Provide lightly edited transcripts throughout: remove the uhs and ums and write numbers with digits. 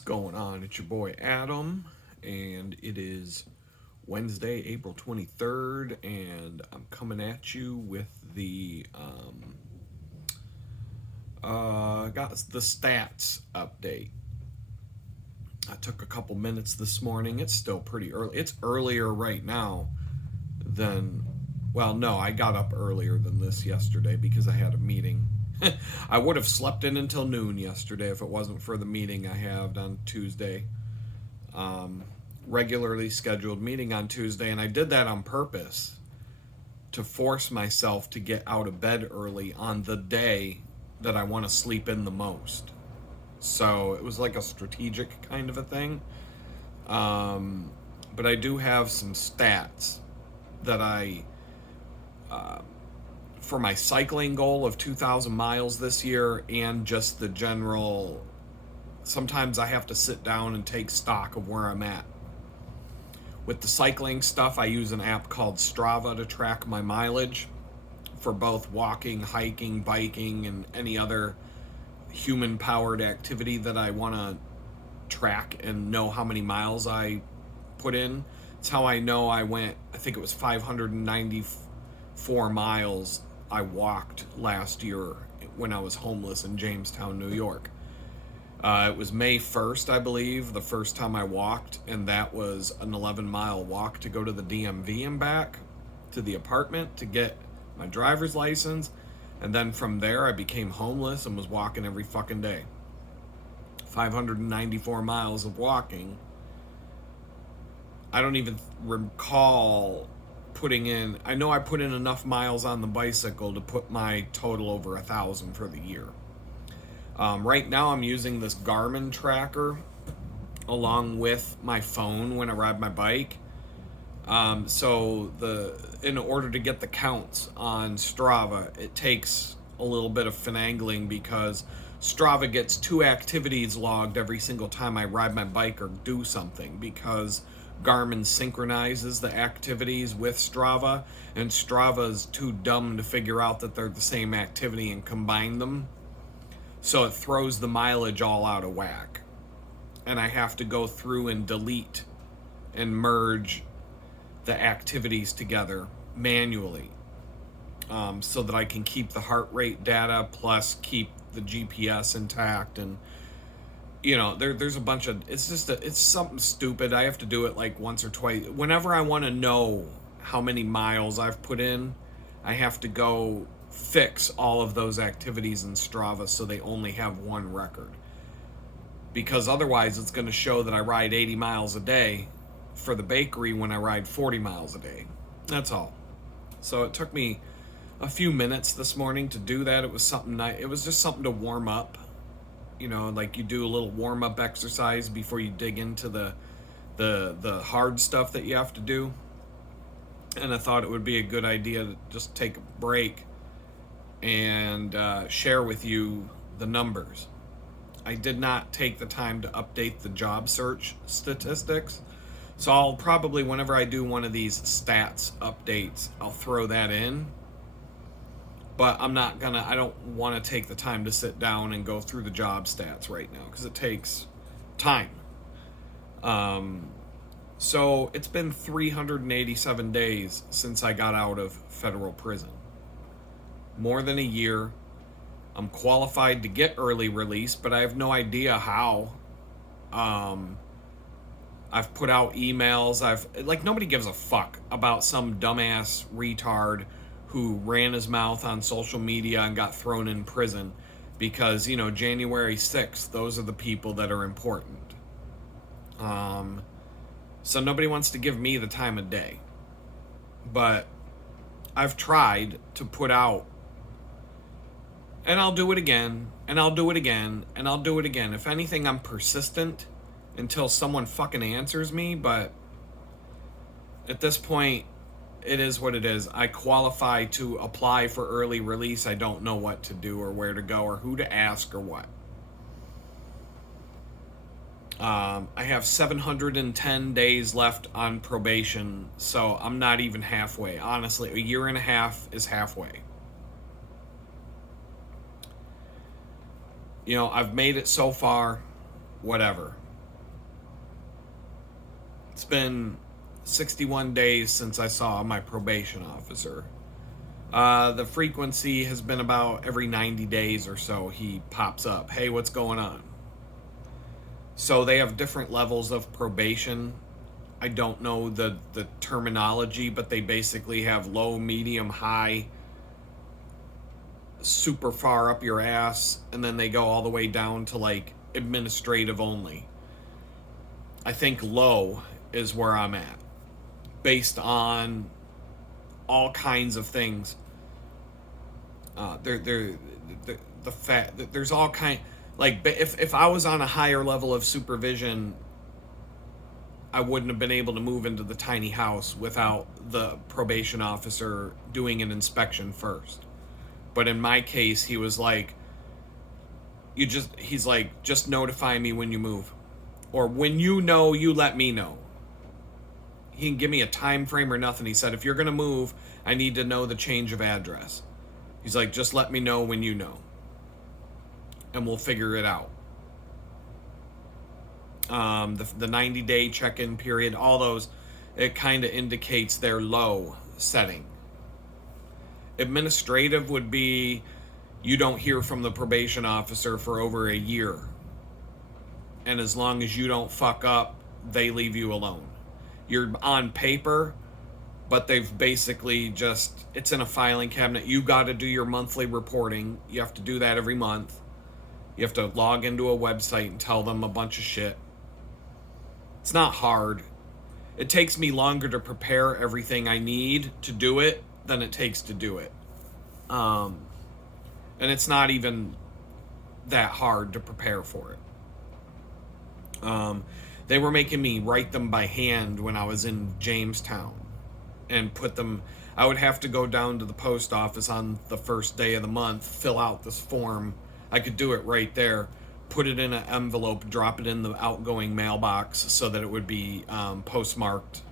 What's going on? It's your boy Adam, and it is Wednesday, April 23rd, and I'm coming at you with got the stats update. I took a couple minutes this morning. It's still pretty early. It's earlier right now than, well, no, I got up earlier than this yesterday because I had a meeting. I would have slept in until noon yesterday if it wasn't for the meeting I had on Tuesday. Regularly scheduled meeting on Tuesday, and I did that on purpose to force myself to get out of bed early on the day that I want to sleep in the most. So it was like a strategic kind of a thing. But I do have some stats that for my cycling goal of 2,000 miles this year, and just the general, sometimes I have to sit down and take stock of where I'm at. With the cycling stuff, I use an app called Strava to track my mileage for both walking, hiking, biking, and any other human-powered activity that I want to track and know how many miles I put in. It's how I know I went, I think it was 594 miles I walked last year when I was homeless in Jamestown, New York. It was May 1st, I believe, the first time I walked, and that was an 11-mile walk to go to the DMV and back to the apartment to get my driver's license. And then from there, I became homeless and was walking every fucking day. 594 miles of walking. I don't even recall putting in, I know I put in enough miles on the bicycle to put my total over 1,000 for the year. Right now I'm using this Garmin tracker along with my phone when I ride my bike. So in order to get the counts on Strava, it takes a little bit of finagling because Strava gets 2 activities logged every single time I ride my bike or do something, because Garmin synchronizes the activities with Strava, and Strava is too dumb to figure out that they're the same activity and combine them. So it throws the mileage all out of whack. And I have to go through and delete and merge the activities together manually, so that I can keep the heart rate data plus keep the GPS intact. And there's a bunch of, it's something stupid. I have to do it like once or twice. Whenever I want to know how many miles I've put in, I have to go fix all of those activities in Strava so they only have one record. Because otherwise it's going to show that I ride 80 miles a day for the bakery when I ride 40 miles a day. That's all. So it took me a few minutes this morning to do that. It was something nice. It was just something to warm up. Like you do a little warm-up exercise before you dig into the hard stuff that you have to do. And I thought it would be a good idea to just take a break and share with you the numbers. I did not take the time to update the job search statistics. So I'll probably, whenever I do one of these stats updates, I'll throw that in. But I don't want to take the time to sit down and go through the job stats right now because it takes time. So it's been 387 days since I got out of federal prison. More than a year. I'm qualified to get early release, but I have no idea how. I've put out emails. Nobody gives a fuck about some dumbass retard who ran his mouth on social media and got thrown in prison because, January 6th, those are the people that are important. So nobody wants to give me the time of day. But I've tried to put out, and I'll do it again, and I'll do it again, and I'll do it again. If anything, I'm persistent until someone fucking answers me, but at this point, it is what it is. I qualify to apply for early release. I don't know what to do or where to go or who to ask or what. I have 710 days left on probation, so I'm not even halfway. Honestly, a year and a half is halfway. I've made it so far, whatever. It's been 61 days since I saw my probation officer. The frequency has been about every 90 days or so. He pops up. Hey, what's going on? So they have different levels of probation. I don't know the terminology, but they basically have low, medium, high, super far up your ass, and then they go all the way down to like administrative only. I think low is where I'm at, based on all kinds of things. The fact that there's all kind, like, if I was on a higher level of supervision, I wouldn't have been able to move into the tiny house without the probation officer doing an inspection first. But in my case, he was like, he's like, just notify me when you move. Or when you know, you let me know. He didn't give me a time frame or nothing. He said, if you're going to move, I need to know the change of address. He's like, just let me know when you know. And we'll figure it out. The 90-day check-in period, all those, it kind of indicates their low setting. Administrative would be you don't hear from the probation officer for over a year. And as long as you don't fuck up, they leave you alone. You're on paper, but they've basically just, it's in a filing cabinet. You got to do your monthly reporting. You have to do that every month. You have to log into a website and tell them a bunch of shit. It's not hard. It takes me longer to prepare everything I need to do it than it takes to do it. And it's not even that hard to prepare for it. They were making me write them by hand when I was in Jamestown and put them. I would have to go down to the post office on the first day of the month, fill out this form. I could do it right there, put it in an envelope, drop it in the outgoing mailbox so that it would be postmarked,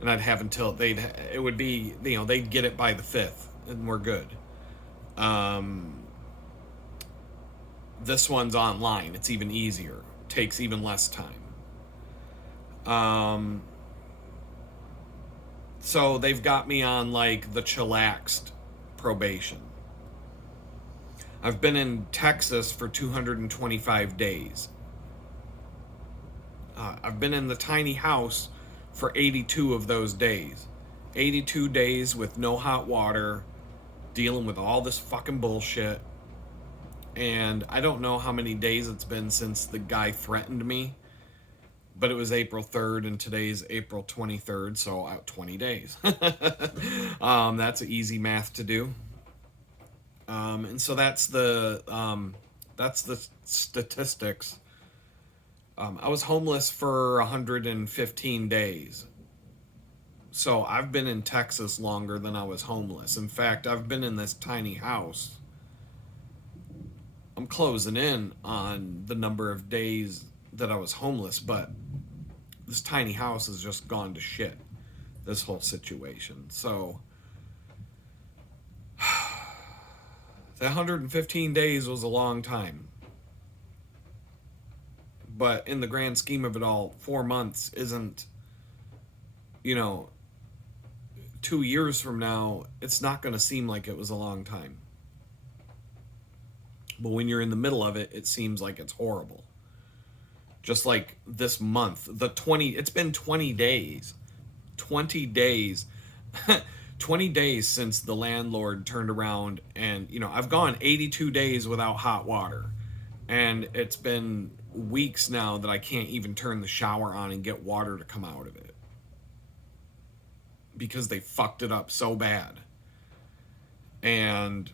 and I'd have until they'd get it by the 5th, and we're good. This one's online. It's even easier. Takes even less time. So they've got me on like the chillaxed probation. I've been in Texas for 225 days. I've been in the tiny house for 82 of those days. 82 days with no hot water, dealing with all this fucking bullshit. And I don't know how many days it's been since the guy threatened me, but it was April 3rd and today's April 23rd, so 20 days. That's easy math to do. And so that's the statistics. I was homeless for 115 days. So I've been in Texas longer than I was homeless. In fact, I've been in this tiny house. I'm closing in on the number of days that I was homeless, but this tiny house has just gone to shit, this whole situation. So the 115 days was a long time. But in the grand scheme of it all, 4 months isn't, 2 years from now, it's not going to seem like it was a long time. But when you're in the middle of it, it seems like it's horrible. Just like this month, it's been 20 days. 20 days. 20 days since the landlord turned around and, I've gone 82 days without hot water. And it's been weeks now that I can't even turn the shower on and get water to come out of it. Because they fucked it up so bad. And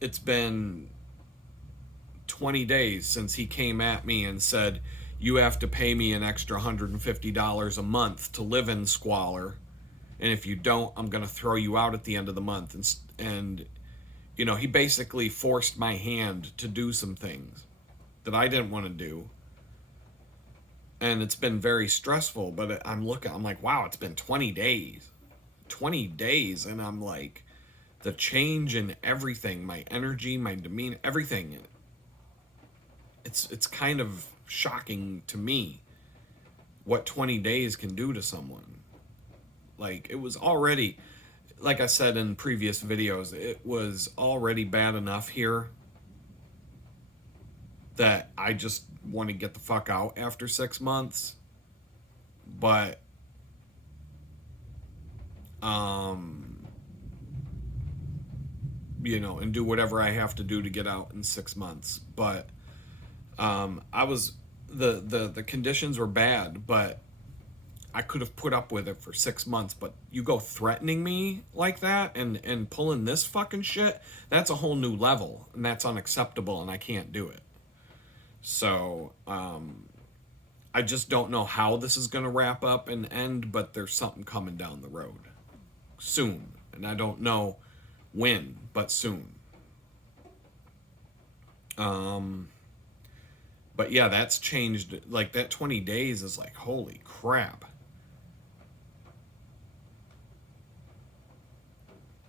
it's been 20 days since he came at me and said, you have to pay me an extra $150 a month to live in squalor. And if you don't, I'm going to throw you out at the end of the month. And he basically forced my hand to do some things that I didn't want to do. And it's been very stressful, but I'm like, wow, it's been 20 days. 20 days. And I'm like, the change in everything, my energy, my demeanor, everything. It's kind of shocking to me. what 20 days can do to someone. Like, it was already, like I said in previous videos, it was already bad enough here that I just want to get the fuck out after 6 months. But, you know, and do whatever I have to do to get out in 6 months. But, I was, the conditions were bad, but I could have put up with it for 6 months. But you go threatening me like that and pulling this fucking shit, that's a whole new level, and that's unacceptable, and I can't do it. So, I just don't know how this is going to wrap up and end, but there's something coming down the road soon. And I don't know when, but soon. But yeah, that's changed. Like, that 20 days is like, holy crap.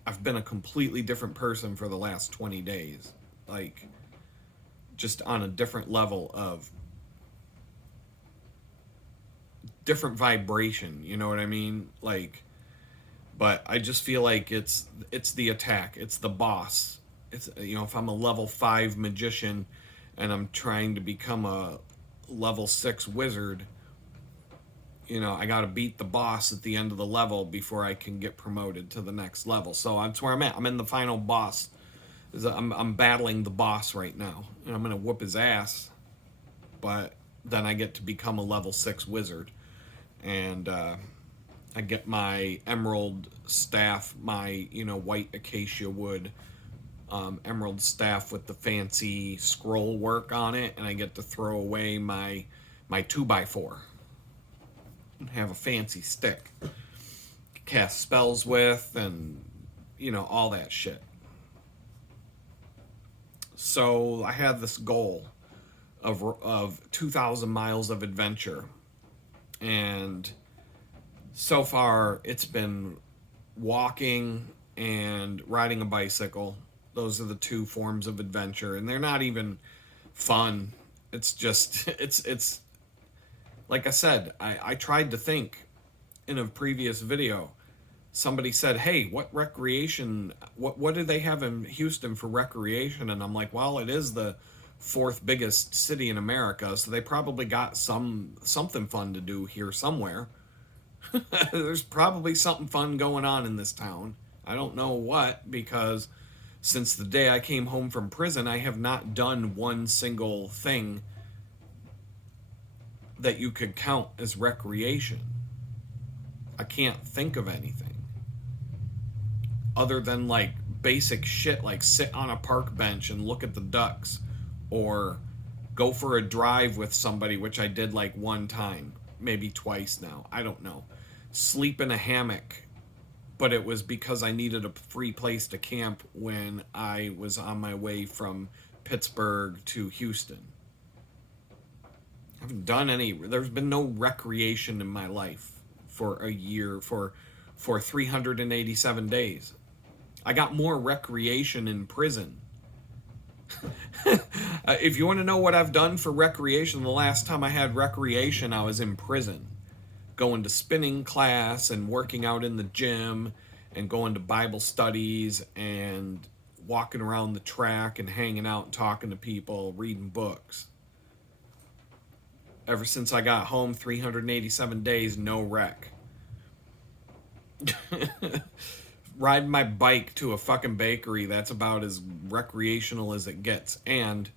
I've been a completely different person for the last 20 days. Like, just on a different level of different vibration, you know what I mean? Like, but I just feel like it's the attack, it's the boss. It's, you know, if I'm a level 5 magician and I'm trying to become a level 6 wizard, you know, I got to beat the boss at the end of the level before I can get promoted to the next level. So that's where I'm at. I'm in the final boss. I'm battling the boss right now, and I'm gonna whoop his ass. But then I get to become a level 6 wizard, and I get my emerald staff, my, you know, white acacia wood emerald staff with the fancy scroll work on it, and I get to throw away my 2x4 and have a fancy stick, cast spells with, and, you know, all that shit. So I had this goal of 2,000 miles of adventure, and so far it's been walking and riding a bicycle. Those are the two forms of adventure, and they're not even fun. It's just it's like I said, I tried to think in a previous video. Somebody said, hey, what recreation, what do they have in Houston for recreation? And I'm like, well, it is the 4th biggest city in America, so they probably got something fun to do here somewhere. There's probably something fun going on in this town. I don't know what, because since the day I came home from prison, I have not done one single thing that you could count as recreation. I can't think of anything other than like basic shit, like sit on a park bench and look at the ducks, or go for a drive with somebody, which I did like one time, maybe twice now, I don't know. Sleep in a hammock, but it was because I needed a free place to camp when I was on my way from Pittsburgh to Houston. I haven't done any, there's been no recreation in my life for a year, for 387 days. I got more recreation in prison. If you want to know what I've done for recreation, the last time I had recreation, I was in prison. Going to spinning class and working out in the gym and going to Bible studies and walking around the track and hanging out and talking to people, reading books. Ever since I got home, 387 days, no rec. Riding my bike to a fucking bakery, that's about as recreational as it gets. And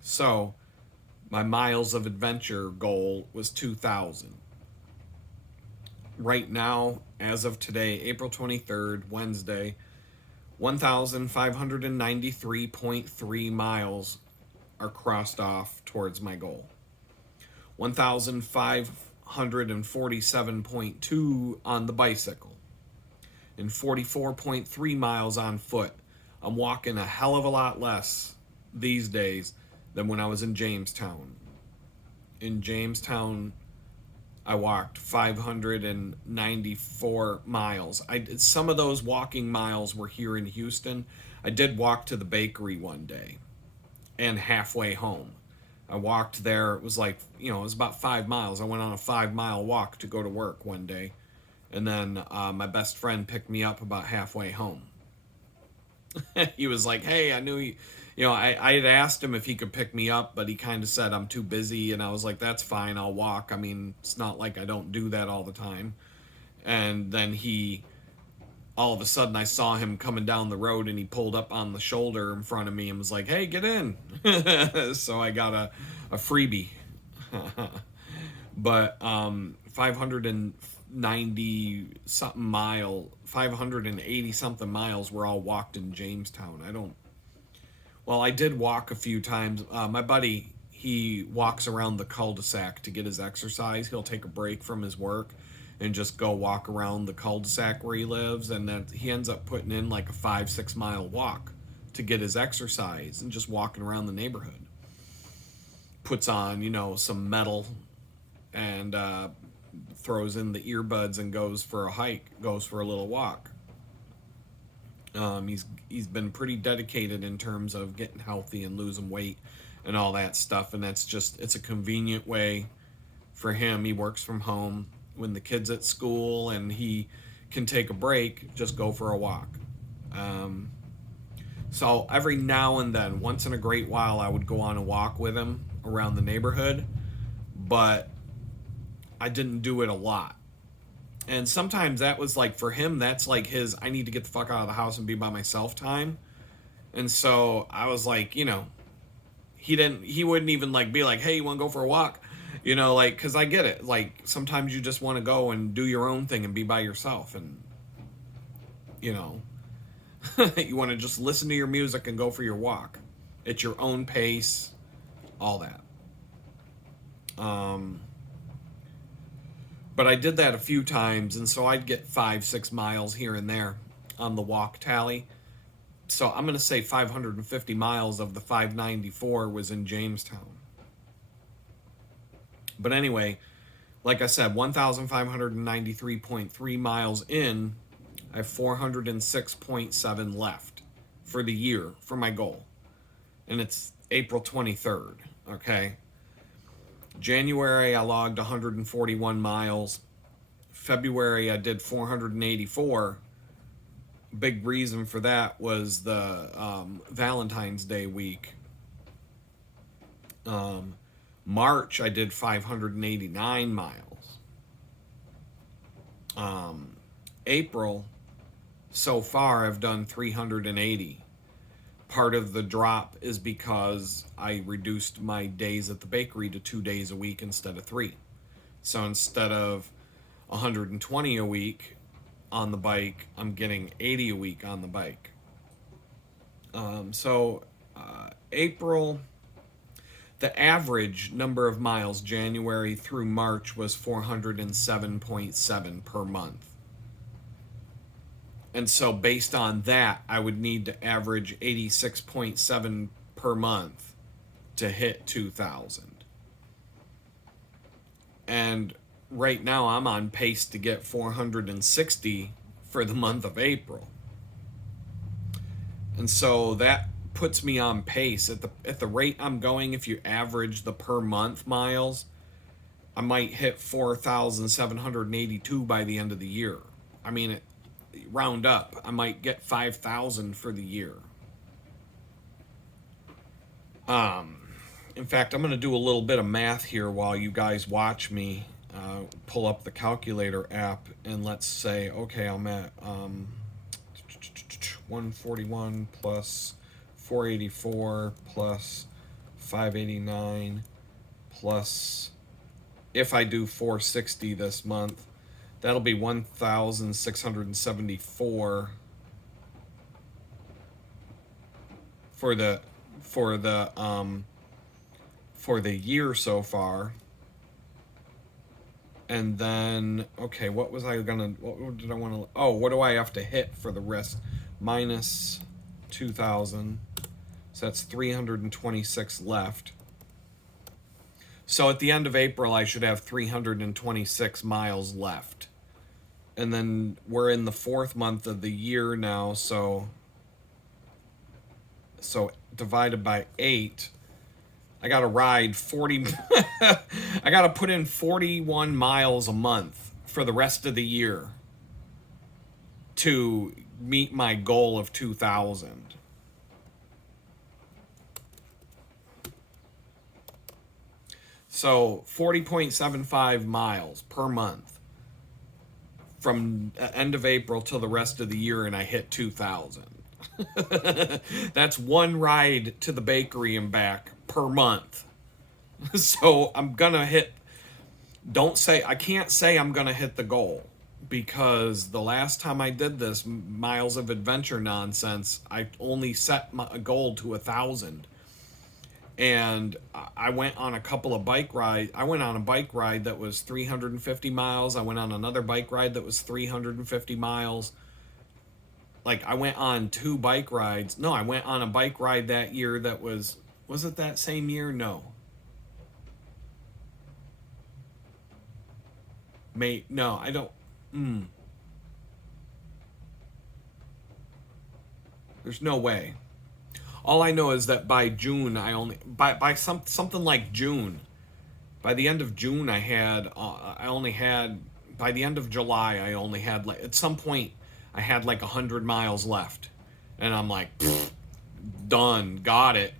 so my miles of adventure goal was 2,000. Right now, as of today, April 23rd, Wednesday, 1,593.3 miles are crossed off towards my goal. 1,547.2 on the bicycle, and 44.3 miles on foot. I'm walking a hell of a lot less these days than when I was in Jamestown. In Jamestown, I walked 594 miles. Some of those walking miles were here in Houston. I did walk to the bakery one day and halfway home. I walked there. It was like, it was about 5 miles. I went on a 5 mile walk to go to work one day. And then my best friend picked me up about halfway home. He was like, hey, I knew I had asked him if he could pick me up, but he kind of said I'm too busy. And I was like, that's fine. I'll walk. I mean, it's not like I don't do that all the time. And then all of a sudden I saw him coming down the road, and he pulled up on the shoulder in front of me and was like, hey, get in. So I got a freebie. But 580 something miles were all walked in Jamestown. I did walk a few times. My buddy, he walks around the cul-de-sac to get his exercise. He'll take a break from his work and just go walk around the cul-de-sac where he lives, and then he ends up putting in like a 5-6 mile walk to get his exercise, and just walking around the neighborhood. Puts on, some metal, and throws in the earbuds and goes for a hike, goes for a little walk. He's been pretty dedicated in terms of getting healthy and losing weight and all that stuff, and it's a convenient way for him. He works from home when the kid's at school, and he can take a break, just go for a walk. So every now and then, once in a great while, I would go on a walk with him around the neighborhood, but I didn't do it a lot. And sometimes that was like, for him, that's like his, I need to get the fuck out of the house and be by myself time. And so I was like, he wouldn't even like be like, hey, you want to go for a walk? Because I get it. Like, sometimes you just want to go and do your own thing and be by yourself. And, you want to just listen to your music and go for your walk at your own pace, all that. But I did that a few times, and so I'd get 5-6 miles here and there on the walk tally. So I'm going to say 550 miles of the 594 was in Jamestown. But anyway, like I said, 1,593.3 miles in. I have 406.7 left for the year, for my goal. And it's April 23rd, okay? January, I logged 141 miles. February, I did 484. Big reason for that was the Valentine's Day week. March, I did 589 miles. April, so far, I've done 380. Part of the drop is because I reduced my days at the bakery to 2 days a week instead of 3. So instead of 120 a week on the bike, I'm getting 80 a week on the bike. April, the average number of miles January through March was 407.7 per month. And so based on that, I would need to average 86.7 per month to hit 2,000. And right now I'm on pace to get 460 for the month of April. And so that puts me on pace at the rate I'm going. If you average the per month miles, I might hit 4,782 by the end of the year. I mean, round up, I might get 5,000 for the year. In fact, I'm going to do a little bit of math here while you guys watch me pull up the calculator app, and let's say, okay, I'm at 141 plus 484 plus 589 plus, if I do 460 this month, that'll be 1,674 for the year so far. And then, okay, what did I want to, what do I have to hit for the rest? Minus 2,000. So that's 326 left. So at the end of April, I should have 326 miles left. And then we're in the 4th month of the year now, so divided by 8, I got to ride 40 I got to put in 41 miles a month for the rest of the year to meet my goal of 2,000. So 40.75 miles per month from end of April till the rest of the year, and I hit 2,000. That's one ride to the bakery and back per month. So I'm gonna hit. I can't say I'm gonna hit the goal, because the last time I did this miles of adventure nonsense, I only set a goal to 1,000. And I went on a couple of bike rides. I went on a bike ride that was 350 miles. I went on another bike ride that was 350 miles. Like, I went on 2 bike rides. No, I went on a bike ride that year that was it that same year? No. No, I don't. There's no way. All I know is that by June, something like June, by the end of June, by the end of July, I only had, like, at some point, I had like 100 miles left. And I'm like, done, got it.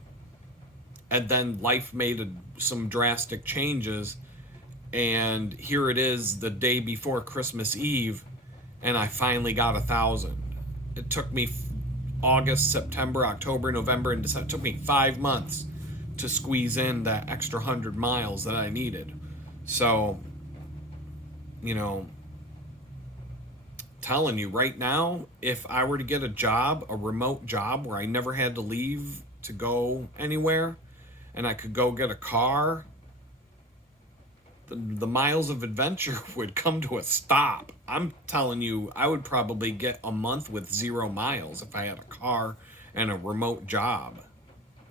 And then life made some drastic changes. And here it is the day before Christmas Eve, and I finally got 1,000. It took me August, September, October, November, and December. It took me 5 months to squeeze in that extra 100 miles that I needed. So, telling you right now, if I were to get a remote job where I never had to leave to go anywhere, and I could go get a car, the miles of adventure would come to a stop. I'm telling you, I would probably get a month with 0 miles if I had a car and a remote job.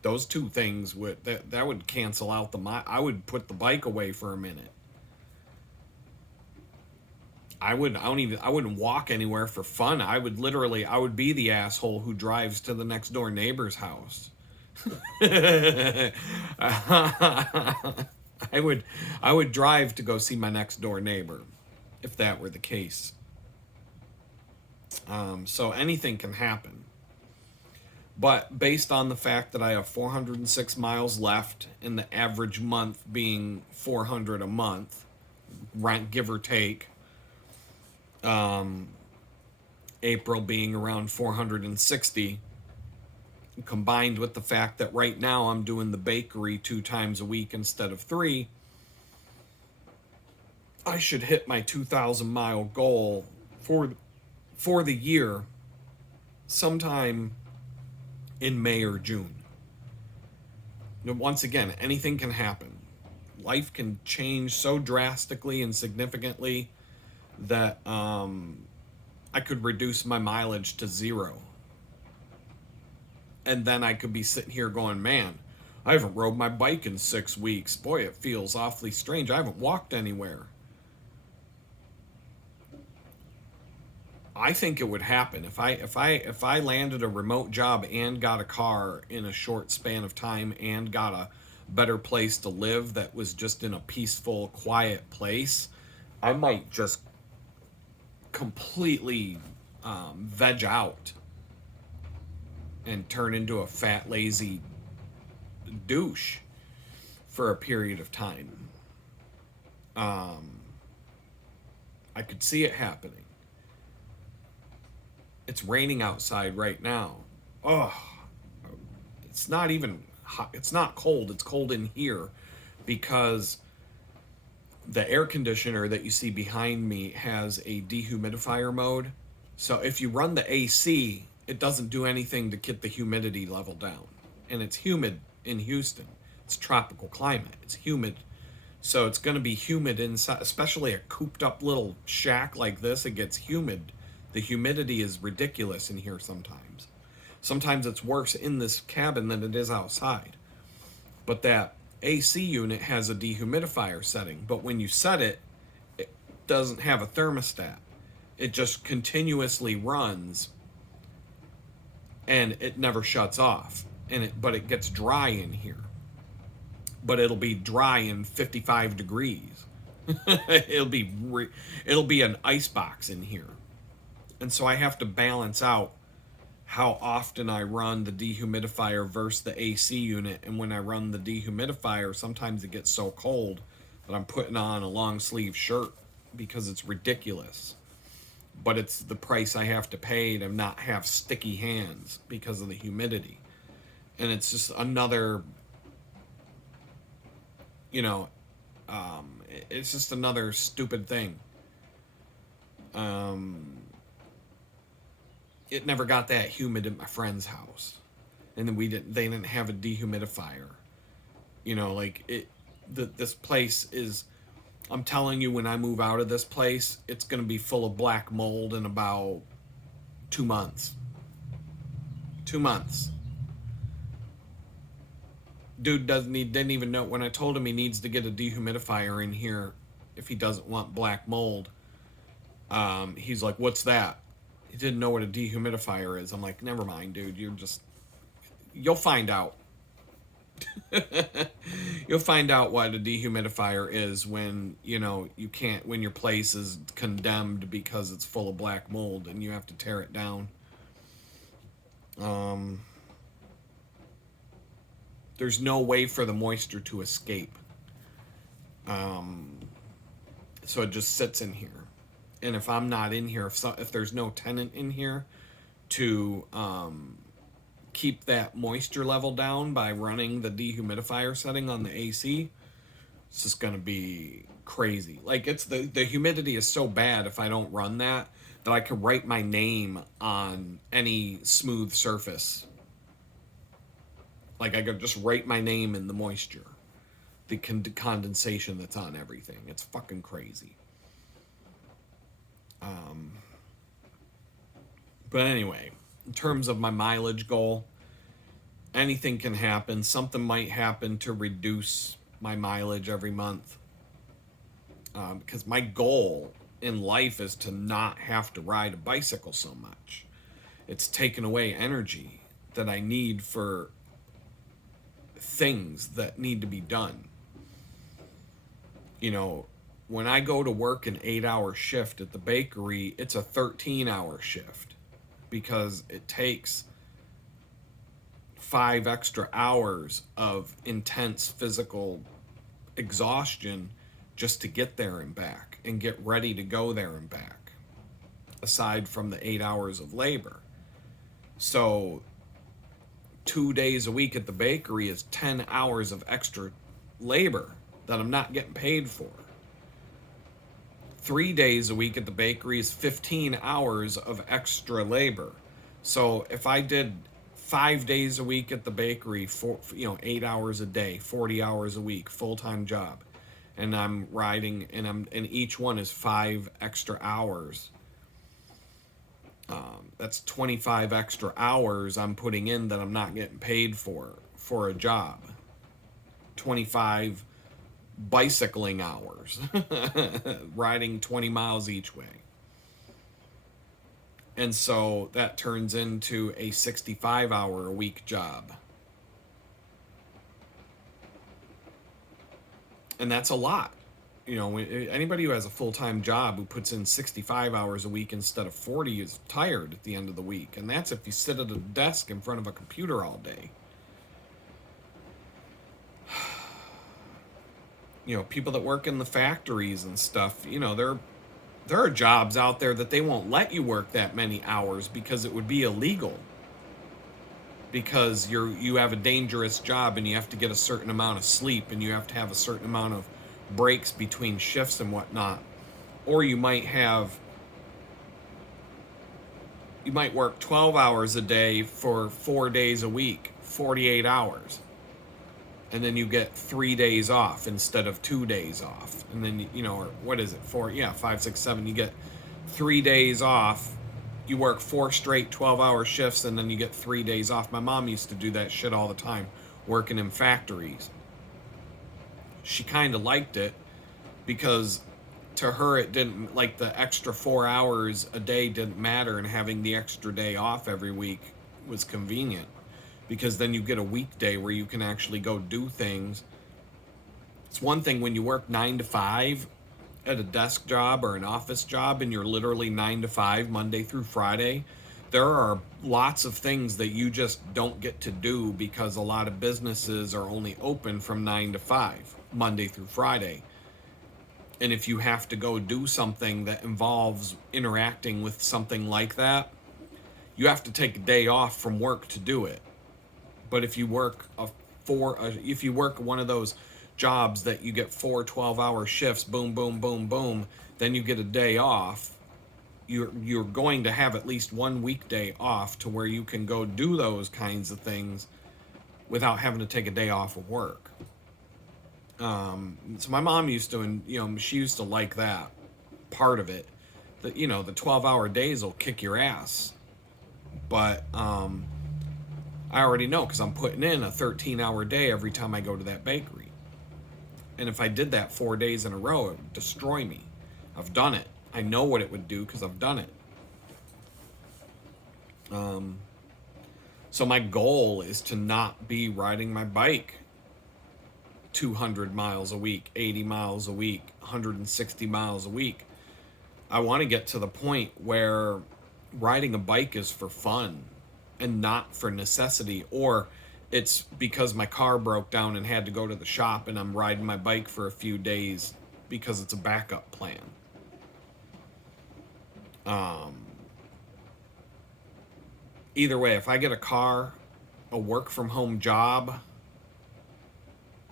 Those two things that would cancel out I would put the bike away for a minute. I wouldn't walk anywhere for fun. I would be the asshole who drives to the next door neighbor's house. I would drive to go see my next door neighbor, if that were the case. So anything can happen. But based on the fact that I have 406 miles left, and the average month being 400 a month, rent, give or take, April being around 460, combined with the fact that right now I'm doing the bakery 2 times a week instead of 3, I should hit my 2,000 mile goal for the year sometime in May or June. Once again, anything can happen. Life can change so drastically and significantly that I could reduce my mileage to 0. And then I could be sitting here going, man, I haven't rode my bike in 6 weeks. Boy, it feels awfully strange. I haven't walked anywhere. I think it would happen if I landed a remote job and got a car in a short span of time and got a better place to live that was just in a peaceful, quiet place. I might just completely veg out and turn into a fat, lazy douche for a period of time. I could see it happening. It's raining outside right now. Oh, it's not even hot. It's not cold. It's cold in here because the air conditioner that you see behind me has a dehumidifier mode. So if you run the AC, it doesn't do anything to get the humidity level down. And it's humid in Houston. It's tropical climate. It's humid. So it's going to be humid inside, especially a cooped up little shack like this. It gets humid. The humidity is ridiculous in here sometimes. Sometimes it's worse in this cabin than it is outside. But that AC unit has a dehumidifier setting. But when you set it, it doesn't have a thermostat. It just continuously runs. And it never shuts off. But it gets dry in here. but it'll be dry and 55 degrees. it'll be it'll be an ice box in here. And so I have to balance out how often I run the dehumidifier versus the AC unit. And when I run the dehumidifier, sometimes it gets so cold that I'm putting on a long sleeve shirt because it's ridiculous. But it's the price I have to pay to not have sticky hands because of the humidity. And it's just another, you know, it's just another stupid thing. It never got that humid at my friend's house, and then they didn't have a dehumidifier. You know, like this place is, I'm telling you, when I move out of this place, it's going to be full of black mold in about 2 months. 2 months. Dude didn't even know. When I told him he needs to get a dehumidifier in here if he doesn't want black mold, he's like, "What's that?" He didn't know what a dehumidifier is. I'm like, "Never mind, dude. You'll find out." You'll find out what a dehumidifier is when, when your place is condemned because it's full of black mold and you have to tear it down. There's no way for the moisture to escape. So it just sits in here. And if I'm not in here, if there's no tenant in here to keep that moisture level down by running the dehumidifier setting on the AC, it's just going to be crazy. Like, it's the humidity is so bad if I don't run that I could write my name on any smooth surface. Like, I could just write my name in the moisture, the condensation that's on everything. It's fucking crazy. But anyway, in terms of my mileage goal, anything can happen. Something might happen to reduce my mileage every month. Because my goal in life is to not have to ride a bicycle so much. It's taken away energy that I need for things that need to be done. When I go to work an 8-hour shift at the bakery, it's a 13-hour shift because it takes 5 extra hours of intense physical exhaustion just to get there and back and get ready to go there and back, aside from the 8 hours of labor. So 2 days a week at the bakery is 10 hours of extra labor that I'm not getting paid for. 3 days a week at the bakery is 15 hours of extra labor. So if I did 5 days a week at the bakery for 8 hours a day, 40 hours a week, full-time job, and I'm riding, and each one is 5 extra hours. That's 25 extra hours I'm putting in that I'm not getting paid for a job. 25 bicycling hours, riding 20 miles each way. And so that turns into a 65-hour-a-week job. And that's a lot. Anybody who has a full-time job who puts in 65 hours a week instead of 40 is tired at the end of the week. And that's if you sit at a desk in front of a computer all day. People that work in the factories and stuff, there are jobs out there that they won't let you work that many hours because it would be illegal. Because you have a dangerous job and you have to get a certain amount of sleep and you have to have a certain amount of breaks between shifts and whatnot. Or you might work 12 hours a day for 4 days a week, 48 hours. And then you get 3 days off instead of 2 days off. And then, or what is it? 5, 6, 7. You get 3 days off. You work 4 straight 12-hour shifts, and then you get 3 days off. My mom used to do that shit all the time, working in factories. She kind of liked it because to her it didn't, like, the extra 4 hours a day didn't matter, and having the extra day off every week was convenient. Because then you get a weekday where you can actually go do things It's one thing when you work 9 to 5 at a desk job or an office job and you're literally 9 to 5 Monday through Friday. There are lots of things that you just don't get to do because a lot of businesses are only open from 9 to 5 Monday through Friday. And if you have to go do something that involves interacting with something like that, you have to take a day off from work to do it. But if you work if you work one of those jobs that you get 4 12-hour shifts, boom, boom, boom, boom, then you get a day off. You're going to have at least one weekday off to where you can go do those kinds of things without having to take a day off of work. So my mom used to, and she used to like that part of it. That the 12-hour days will kick your ass, but I already know because I'm putting in a 13-hour day every time I go to that bakery. And if I did that 4 days in a row, it would destroy me. I've done it. I know what it would do because I've done it. So my goal is to not be riding my bike 200 miles a week, 80 miles a week, 160 miles a week. I want to get to the point where riding a bike is for fun and not for necessity, or it's because my car broke down and had to go to the shop and I'm riding my bike for a few days because it's a backup plan. Either way, if I get a car, a work from home job,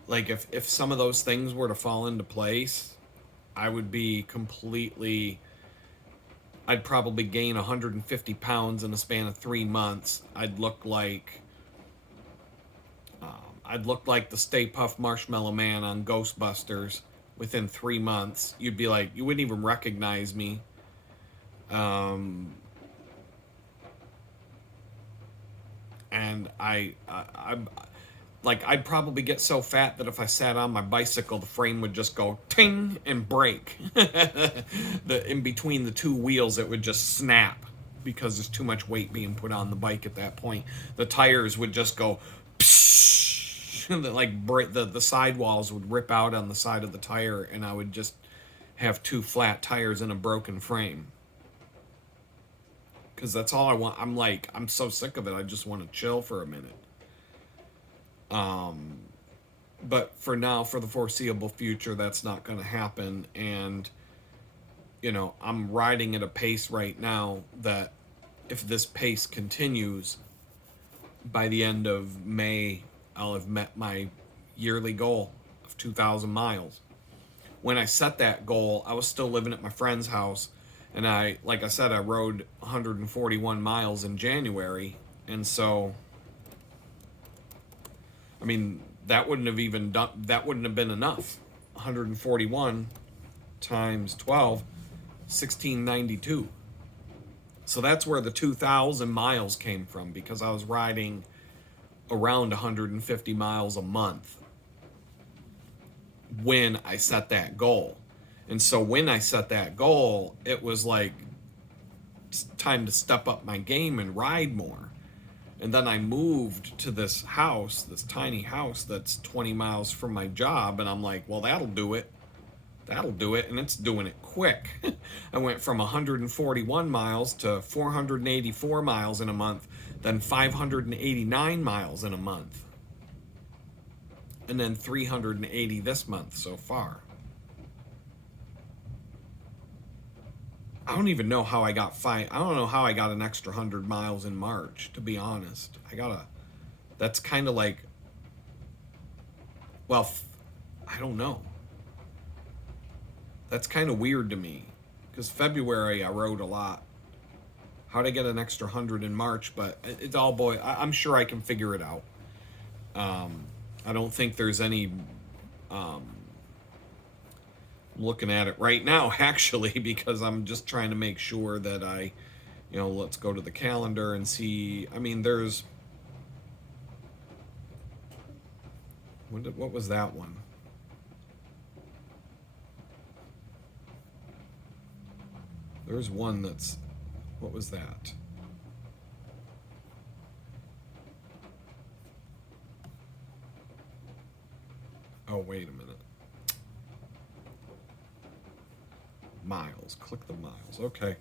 like if some of those things were to fall into place, I would be completely, I'd probably gain 150 pounds in a span of 3 months. I'd look like the Stay Puft Marshmallow Man on Ghostbusters within 3 months. You'd be like, you wouldn't even recognize me. And I'd probably get so fat that if I sat on my bicycle, the frame would just go ting and break. In between the two wheels, it would just snap because there's too much weight being put on the bike at that point. The tires would just go psh, like the sidewalls would rip out on the side of the tire, and I would just have 2 flat tires and a broken frame. Because that's all I want. I'm so sick of it. I just want to chill for a minute. But for now, for the foreseeable future, that's not going to happen. And, I'm riding at a pace right now that if this pace continues, by the end of May, I'll have met my yearly goal of 2,000 miles. When I set that goal, I was still living at my friend's house. And like I said, I rode 141 miles in January. And so, I mean, that wouldn't have been enough. 141 times 12, 1692. So that's where the 2,000 miles came from, because I was riding around 150 miles a month when I set that goal. And so when I set that goal, it was like, it's time to step up my game and ride more. And then I moved to this house, this tiny house that's 20 miles from my job. And I'm like, well, that'll do it. That'll do it. And it's doing it quick. I went from 141 miles to 484 miles in a month, then 589 miles in a month, and then 380 this month so far. I don't even know how I got I don't know how I got an extra 100 miles in March, to be honest. That's kind of like, well, I don't know. That's kind of weird to me, because February I rode a lot. How'd I get an extra 100 in March? But it's all I'm sure I can figure it out. I don't think there's any, looking at it right now, actually, because I'm just trying to make sure that let's go to the calendar and see. I mean, what was that one? There's one that's, what was that? Oh, wait a minute. Miles. Click the miles. Okay.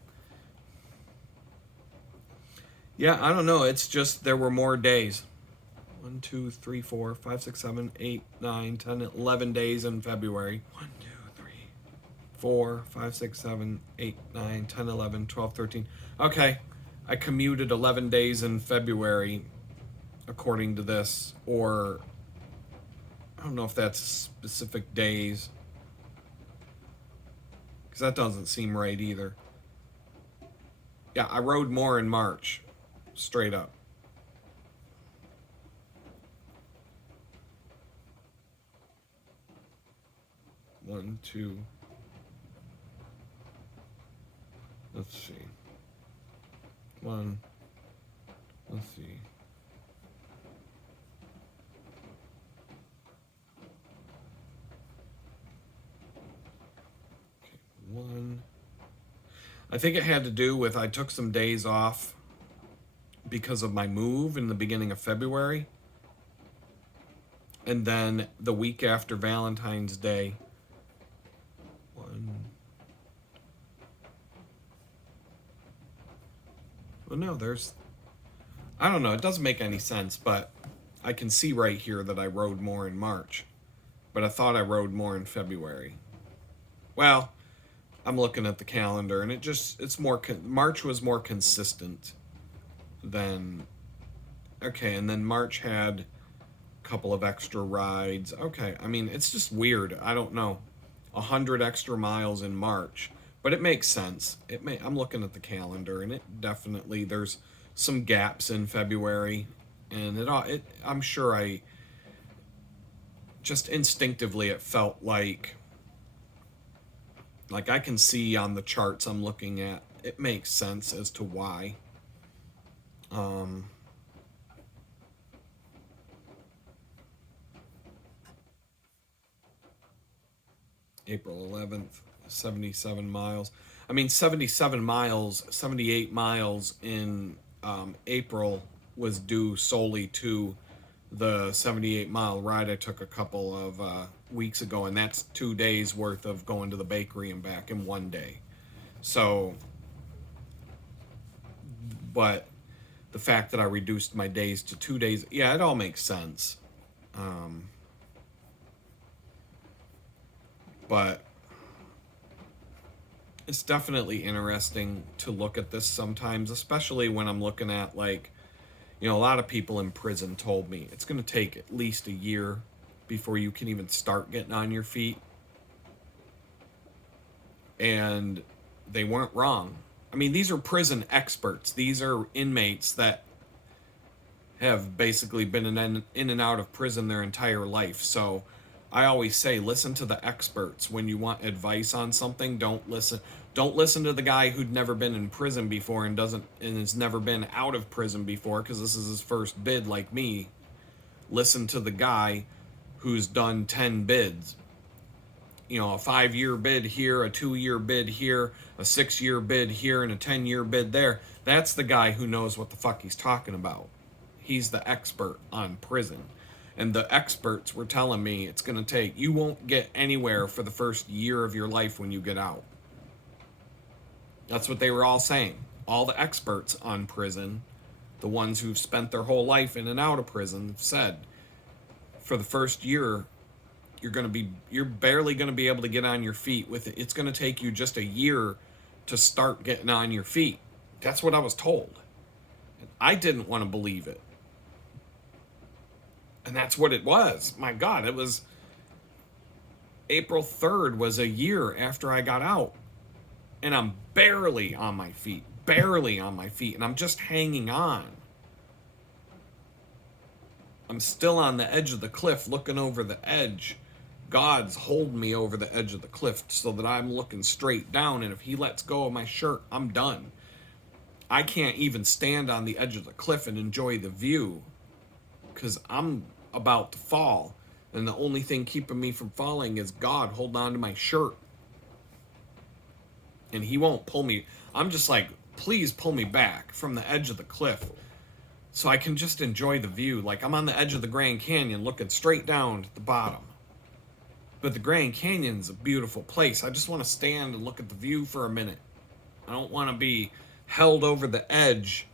Yeah, I don't know. It's just there were more days. 1, 2, 3, 4, 5, 6, 7, 8, 9, 10, 11 days in February. 1, 2, 3, 4, 5, 6, 7, 8, 9, 10, 11, 12, 13. Okay. I commuted 11 days in February, according to this. Or, I don't know if that's specific days. Because that doesn't seem right either. Yeah, I rode more in March. Straight up. One, two. Let's see. One. Let's see. Okay, one. I think it had to do with I took some days off because of my move in the beginning of February. And then the week after Valentine's Day. Well, no, I don't know, it doesn't make any sense, but I can see right here that I rode more in March. But I thought I rode more in February. Well, I'm looking at the calendar, and it's more, March was more consistent than, okay, and then March had a couple of extra rides. Okay, I mean, it's just weird. I don't know. 100 extra miles in March. But it makes sense. I'm looking at the calendar, and it definitely, there's some gaps in February, and I'm sure I just instinctively it felt like I can see on the charts I'm looking at, it makes sense as to why. April 11th, 77 miles. I mean, 77 miles, 78 miles in April was due solely to the 78-mile ride I took a couple of weeks ago, and that's 2 days worth of going to the bakery and back in one day. So, but the fact that I reduced my days to 2 days, yeah, it all makes sense. But it's definitely interesting to look at this sometimes, especially when I'm looking at, like, you know, a lot of people in prison told me it's going to take at least a year before you can even start getting on your feet. And they weren't wrong. I mean, these are prison experts. These are inmates that have basically been in and out of prison their entire life. So I always say, listen to the experts. When you want advice on something, don't listen to the guy who'd never been in prison before and has never been out of prison before, because this is his first bid, like me. Listen to the guy who's done 10 bids. You know, a 5-year bid here, a 2-year bid here, a 6-year bid here, and a 10-year bid there. That's the guy who knows what the fuck he's talking about. He's the expert on prison. And the experts were telling me it's going to take, you won't get anywhere for the first year of your life when you get out. That's what they were all saying. All the experts on prison, the ones who've spent their whole life in and out of prison, said for the first year, you're barely going to be able to get on your feet with it. It's going to take you just a year to start getting on your feet. That's what I was told. And I didn't want to believe it. And that's what it was. My God, it was April 3rd was a year after I got out. And I'm barely on my feet. And I'm just hanging on. I'm still on the edge of the cliff, looking over the edge. God's holding me over the edge of the cliff so that I'm looking straight down. And if he lets go of my shirt, I'm done. I can't even stand on the edge of the cliff and enjoy the view, because I'm about to fall. And the only thing keeping me from falling is God holding on to my shirt. And he won't pull me. I'm just like, please pull me back from the edge of the cliff so I can just enjoy the view. Like I'm on the edge of the Grand Canyon looking straight down to the bottom. But the Grand Canyon's a beautiful place. I just want to stand and look at the view for a minute. I don't want to be held over the edge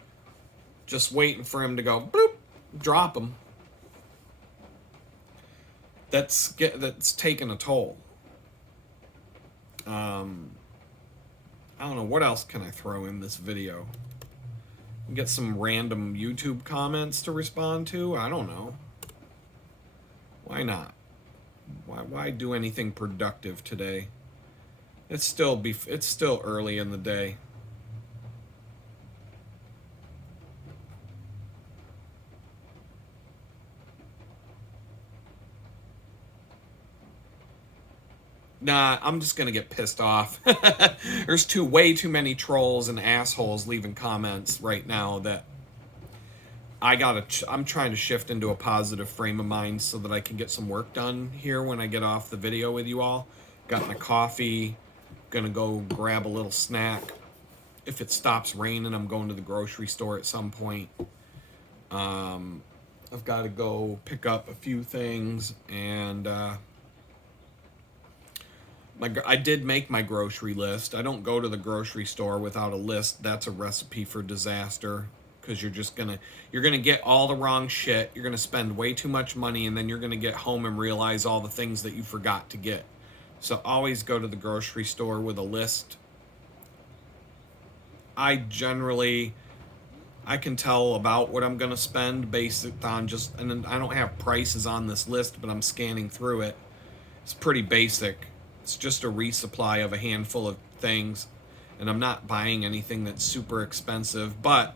just waiting for him to go bloop, drop him. That's taking a toll. I don't know, what else can I throw in this video? Get some random YouTube comments to respond to? I don't know. Why not? Why do anything productive today? It's still early in the day. Nah, I'm just gonna get pissed off. There's way too many trolls and assholes leaving comments right now that I'm trying to shift into a positive frame of mind so that I can get some work done here when I get off the video with you all. Got my coffee, gonna go grab a little snack. If it stops raining, I'm going to the grocery store at some point. I've got to go pick up a few things, and I did make my grocery list. I don't go to the grocery store without a list. That's a recipe for disaster, because you're gonna get all the wrong shit. You're gonna spend way too much money, and then you're gonna get home and realize all the things that you forgot to get. So always go to the grocery store with a list. I can tell about what I'm gonna spend based on and I don't have prices on this list, but I'm scanning through it. It's pretty basic. It's just a resupply of a handful of things, and I'm not buying anything that's super expensive. But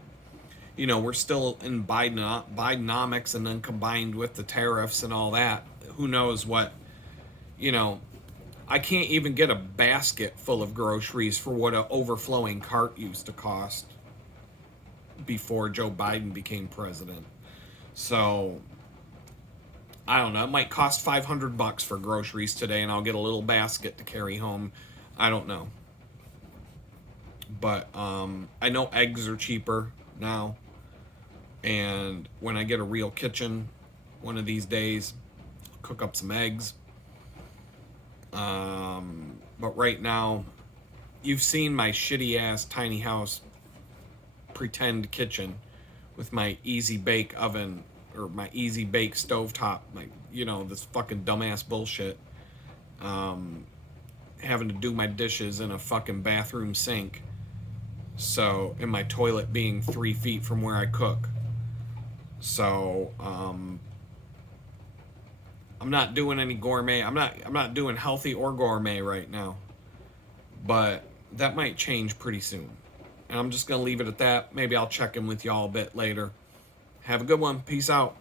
we're still in Bidenomics, and then combined with the tariffs and all that, who knows what. I can't even get a basket full of groceries for what an overflowing cart used to cost before Joe Biden became president. So I don't know. It might cost $500 for groceries today, and I'll get a little basket to carry home. I don't know. But I know eggs are cheaper now. And when I get a real kitchen one of these days, I'll cook up some eggs. But right now, you've seen my shitty ass tiny house pretend kitchen with my easy bake oven, or my easy bake stovetop, this fucking dumbass bullshit. Having to do my dishes in a fucking bathroom sink. So, and my toilet being 3 feet from where I cook. So, I'm not doing any gourmet. I'm not doing healthy or gourmet right now. But that might change pretty soon. And I'm just going to leave it at that. Maybe I'll check in with y'all a bit later. Have a good one. Peace out.